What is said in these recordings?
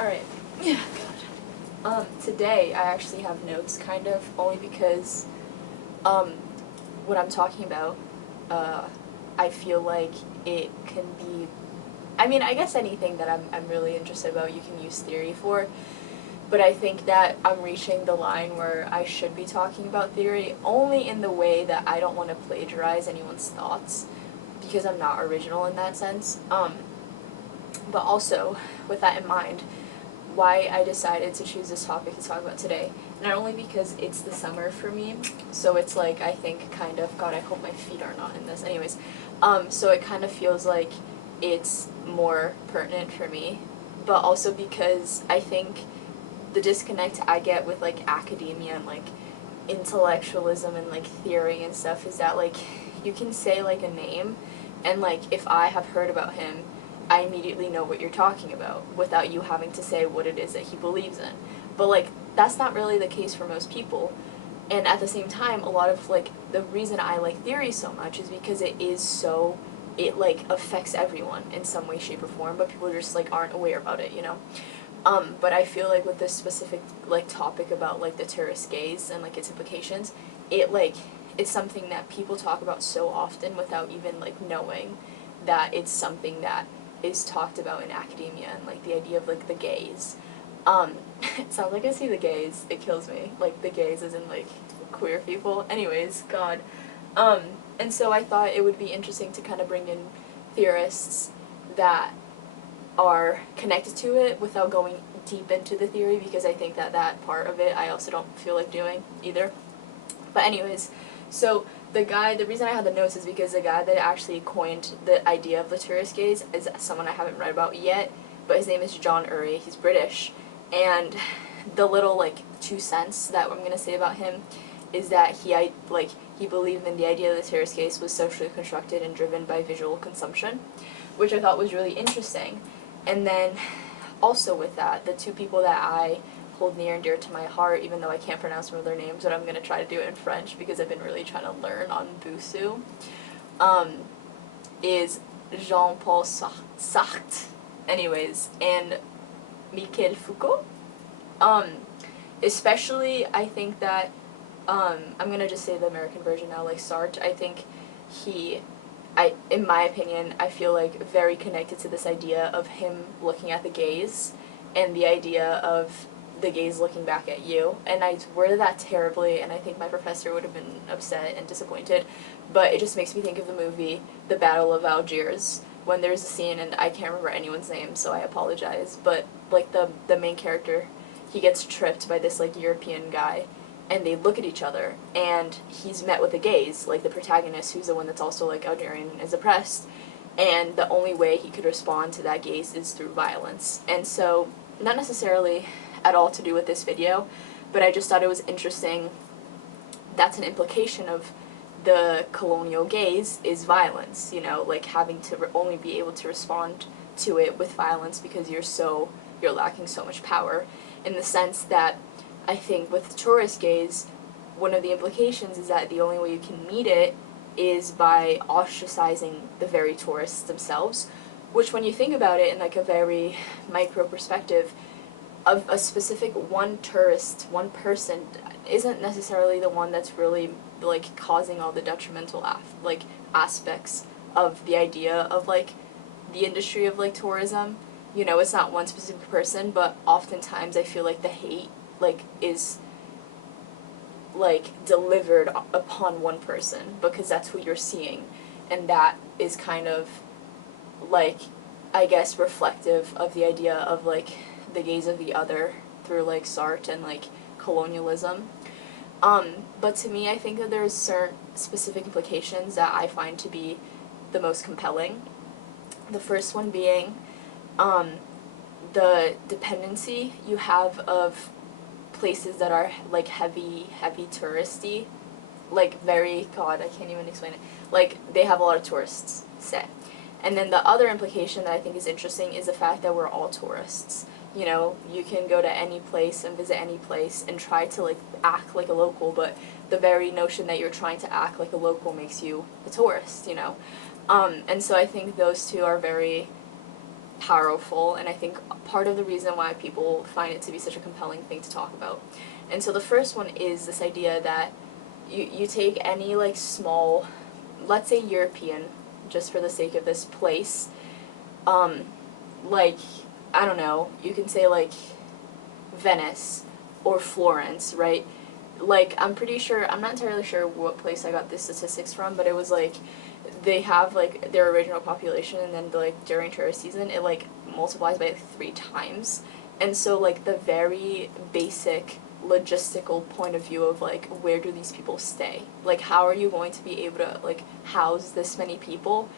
Alright. Yeah, God. Today I actually have notes, kind of, only because, what I'm talking about, I feel like it can be, I mean, I guess anything that I'm really interested about you can use theory for, but I think that I'm reaching the line where I should be talking about theory, only in the way that I don't want to plagiarize anyone's thoughts, because I'm not original in that sense. But also, with that in mind, why I decided to choose this topic to talk about today. Not only because it's the summer for me, so it's like, I think, kind of, God, I hope my feet are not in this. Anyways, so it kind of feels like it's more pertinent for me, but also because I think the disconnect I get with, like, academia and, like, intellectualism and, like, theory and stuff is that, like, you can say, like, a name, and, like, if I have heard about him, I immediately know what you're talking about without you having to say what it is that he believes in. But, like, that's not really the case for most people. And at the same time, a lot of, like, the reason I like theory so much is because it, like, affects everyone in some way, shape, or form, but people just, like, aren't aware about it, you know? But I feel like with this specific, like, topic about, like, the tourist gaze and, like, its implications, it's something that people talk about so often without even, like, knowing that it's something that is talked about in academia, and, like, the idea of, like, the gaze. It sounds like I see the gays, it kills me. Like, the gays as in, like, queer people. Anyways, God. And so I thought it would be interesting to kind of bring in theorists that are connected to it without going deep into the theory, because I think that that part of it I also don't feel like doing either. But anyways, so the reason I had the notes is because the guy that actually coined the idea of the tourist gaze is someone I haven't read about yet, but his name is John Urry. He's British, and the little, like, 2 cents that I'm gonna say about him is that he believed in the idea that the tourist gaze was socially constructed and driven by visual consumption, which I thought was really interesting. And then also with that, the two people that I hold near and dear to my heart, even though I can't pronounce some of their names, but I'm going to try to do it in French because I've been really trying to learn on Busu, is Jean-Paul Sartre, anyways, and Michel Foucault. Especially, I think that, I'm going to just say the American version now, like Sartre, I think in my opinion, I feel like very connected to this idea of him looking at the gaze and the idea of the gaze looking back at you. And I worded that terribly, and I think my professor would have been upset and disappointed, but it just makes me think of the movie The Battle of Algiers, when there's a scene, and I can't remember anyone's name, so I apologize, but, like, the main character, he gets tripped by this, like, European guy, and they look at each other, and he's met with a gaze, like the protagonist, who's the one that's also, like, Algerian and is oppressed, and the only way he could respond to that gaze is through violence. And so, not necessarily at all to do with this video, but I just thought it was interesting. That's an implication of the colonial gaze is violence, you know, like having to only be able to respond to it with violence because you're lacking so much power, in the sense that I think with tourist gaze, one of the implications is that the only way you can meet it is by ostracizing the very tourists themselves, which, when you think about it in, like, a very micro perspective, of a specific one tourist, one person, isn't necessarily the one that's really, like, causing all the detrimental aspects of the idea of, like, the industry of, like, tourism. You know, it's not one specific person, but oftentimes I feel like the hate, like, is, like, delivered upon one person, because that's who you're seeing, and that is kind of, like, I guess, reflective of the idea of, like, the gaze of the other through, like, Sartre and, like, colonialism. But to me, I think that there's certain specific implications that I find to be the most compelling. The first one being, the dependency you have of places that are, like, heavy touristy, like, very, God, I can't even explain it, like, they have a lot of tourists, say. And then the other implication that I think is interesting is the fact that we're all tourists. You know, you can go to any place and visit any place and try to, like, act like a local, but the very notion that you're trying to act like a local makes you a tourist, you know? And so I think those two are very powerful, and I think part of the reason why people find it to be such a compelling thing to talk about. And so the first one is this idea that you take any like small, let's say European, just for the sake of this place, like, I don't know, you can say like Venice or Florence, right? Like, I'm pretty sure, I'm not entirely sure what place I got this statistics from, but it was like, they have like their original population, and then like during tourist season it like multiplies by like 3 times. And so like the very basic logistical point of view of like, where do these people stay, like how are you going to be able to like house this many people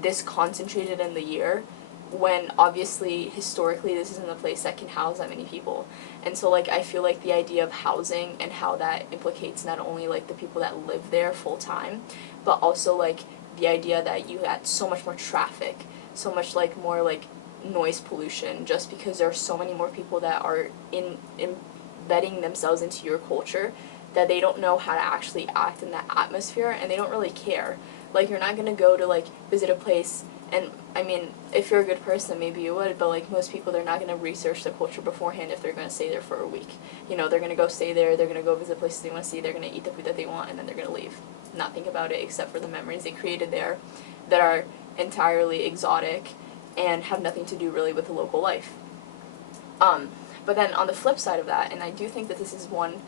this concentrated in the year, when obviously historically this isn't a place that can house that many people. And so like I feel like the idea of housing and how that implicates not only like the people that live there full time, but also like the idea that you had so much more traffic, so much like more like noise pollution, just because there are so many more people that are embedding themselves into your culture, that they don't know how to actually act in that atmosphere, and they don't really care. Like, you're not gonna go to like visit a place, and I mean, if you're a good person, maybe you would, but like most people, they're not gonna research the culture beforehand if they're gonna stay there for a week. You know, they're gonna go stay there, they're gonna go visit places they want to see, they're gonna eat the food that they want, and then they're gonna leave. Not think about it except for the memories they created there that are entirely exotic and have nothing to do really with the local life. But then on the flip side of that, and I do think that this is one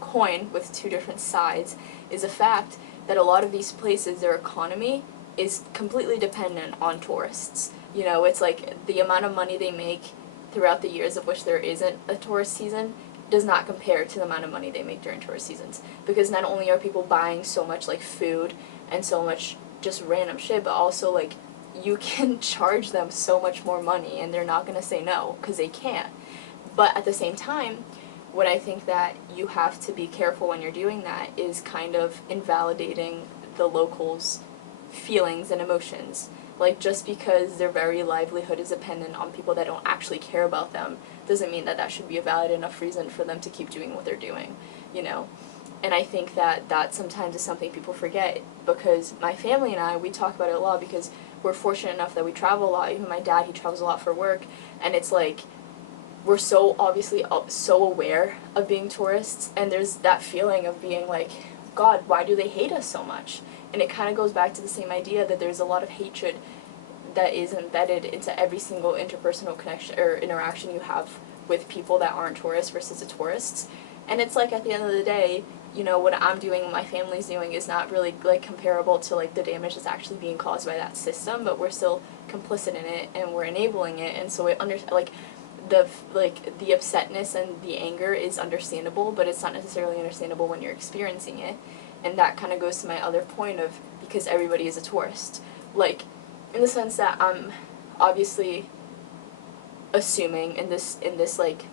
coin with 2 different sides, is the fact that a lot of these places, their economy is completely dependent on tourists. You know, it's like the amount of money they make throughout the years of which there isn't a tourist season does not compare to the amount of money they make during tourist seasons. Because not only are people buying so much like food and so much just random shit, but also like you can charge them so much more money and they're not going to say no because they can't. But at the same time, what I think that you have to be careful when you're doing that is kind of invalidating the locals' feelings and emotions. Like, just because their very livelihood is dependent on people that don't actually care about them doesn't mean that that should be a valid enough reason for them to keep doing what they're doing, you know? And I think that that sometimes is something people forget, because my family and I, we talk about it a lot because we're fortunate enough that we travel a lot. Even my dad, he travels a lot for work, and it's like, we're so obviously so aware of being tourists, and there's that feeling of being like, God, why do they hate us so much? And it kind of goes back to the same idea that there's a lot of hatred that is embedded into every single interpersonal connection or interaction you have with people that aren't tourists versus the tourists. And it's like, at the end of the day, you know, what I'm doing, what my family's doing is not really like comparable to like the damage that's actually being caused by that system, but we're still complicit in it and we're enabling it. And so it the upsetness and the anger is understandable, but it's not necessarily understandable when you're experiencing it. And that kind of goes to my other point of, because everybody is a tourist. Like, in the sense that I'm obviously assuming in this like,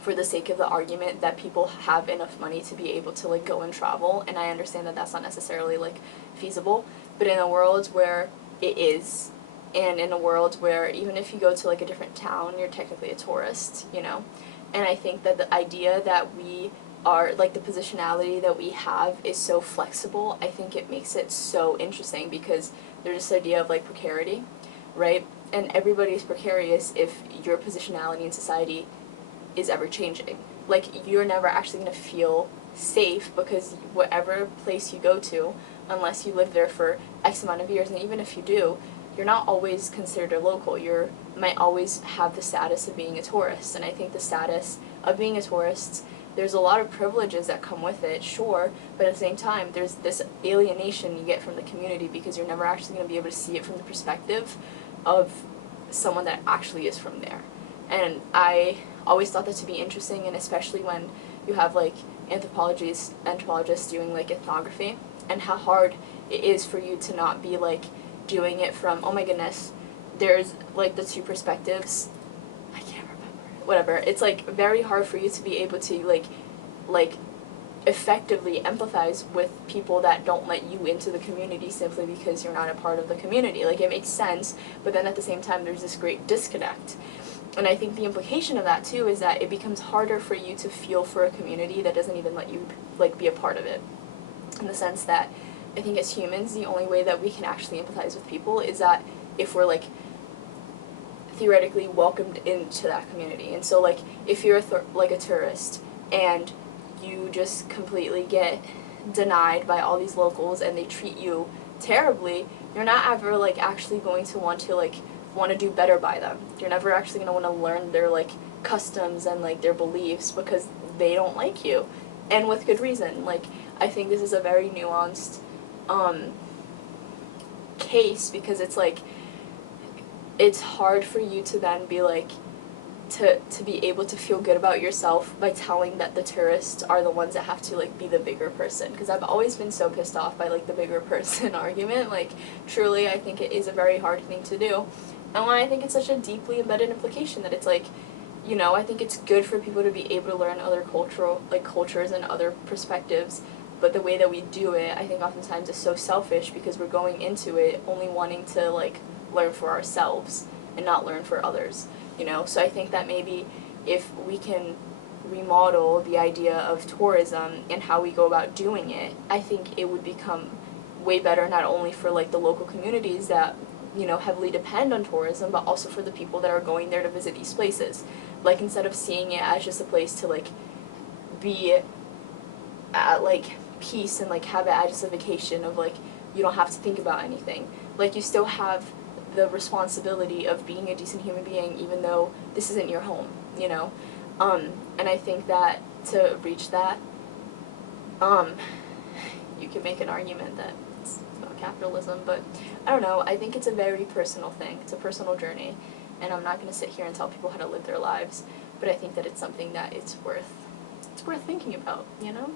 for the sake of the argument, that people have enough money to be able to like go and travel, and I understand that that's not necessarily like feasible, but in a world where it is, and in a world where even if you go to like a different town, you're technically a tourist, you know? And I think that the idea that we are, like, the positionality that we have is so flexible, I think it makes it so interesting, because there's this idea of like precarity, right? And everybody's precarious if your positionality in society is ever changing. Like, you're never actually going to feel safe, because whatever place you go to, unless you live there for X amount of years, and even if you do, you're not always considered a local. You might always have the status of being a tourist. And I think the status of being a tourist, there's a lot of privileges that come with it, sure, but at the same time, there's this alienation you get from the community, because you're never actually going to be able to see it from the perspective of someone that actually is from there. And I always thought that to be interesting, and especially when you have like anthropologists doing like ethnography, and how hard it is for you to not be like doing it from, oh my goodness, there's like the 2 perspectives, I can't remember, whatever. It's like very hard for you to be able to like effectively empathize with people that don't let you into the community simply because you're not a part of the community. Like, it makes sense, but then at the same time there's this great disconnect. And I think the implication of that too is that it becomes harder for you to feel for a community that doesn't even let you like be a part of it. In the sense that I think as humans, the only way that we can actually empathize with people is that if we're like, theoretically welcomed into that community. And so, like, if you're a tourist and you just completely get denied by all these locals and they treat you terribly, you're not ever, like, actually going to want to do better by them. You're never actually going to want to learn their, like, customs and, like, their beliefs because they don't like you. And with good reason. Like, I think this is a very nuanced case, because it's like, it's hard for you to then be like, to be able to feel good about yourself by telling that the tourists are the ones that have to, like, be the bigger person. Because I've always been so pissed off by, like, the bigger person argument. Like, truly, I think it is a very hard thing to do. And I think it's such a deeply embedded implication that it's like, you know, I think it's good for people to be able to learn other cultures and other perspectives, but the way that we do it, I think oftentimes is so selfish, because we're going into it only wanting to, like, learn for ourselves and not learn for others, you know? So I think that maybe if we can remodel the idea of tourism and how we go about doing it, I think it would become way better, not only for, like, the local communities that, you know, heavily depend on tourism, but also for the people that are going there to visit these places. Like, instead of seeing it as just a place to, like, be at, like, peace and, like, have it as just a vacation of, like, you don't have to think about anything. Like, you still have the responsibility of being a decent human being, even though this isn't your home, you know? And I think that to reach that, you can make an argument that it's about capitalism, but I don't know, I think it's a very personal thing. It's a personal journey, and I'm not going to sit here and tell people how to live their lives, but I think that it's something that it's worth thinking about, you know?